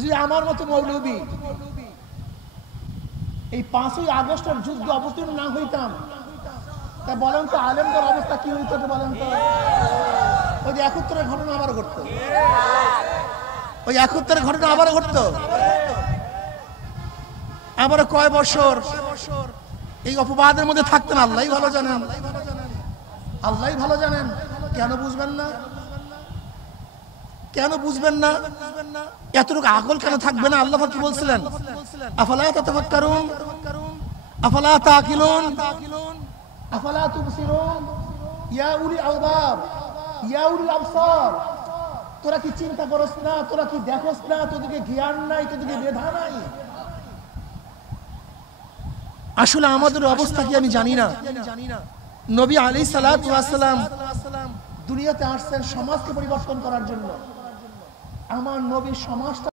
যদি আমার মতো মৌলবী এই 5ই আগস্টের যুদ্ধ অবতীর্ণ না হইতাম, তা বলেন তো আলেমদের অবস্থা কি হইতো বলেন তো? ওই যে 71-এর ঘটনা আবার ঘটতো, ওই 71-এর ঘটনা আবার ঘটতো। আবার কয় বছর এই অপবাদের মধ্যে থাকতেন আল্লাহই ভালো জানেন, আল্লাহই ভালো জানেন। কেন বুঝবেন না? কেন বুঝবেন না? এতটুকু আকল কেন থাকবে না? আল্লাহ কি বলছিলেন? আফালা তাতাফাক্কারুন আফালা তাকিলুন আফালা তুবসিরুন ইয়া উলিল আলবাব ইয়া উলিল আবসার। তোরা কি চিন্তা করছ না? তোরা কি দেখছ না? তোদেরকে জ্ঞান নাই, তোদেরকে মেধা নাই? আসলে আমাদের অবস্থা কি আমি জানি না। নবী আলাইহিস সালাতু ওয়াস সালাম দুনিয়াতে আসছেন সমাজকে পরিবর্তন করার জন্য। আমার নবী সমাজটা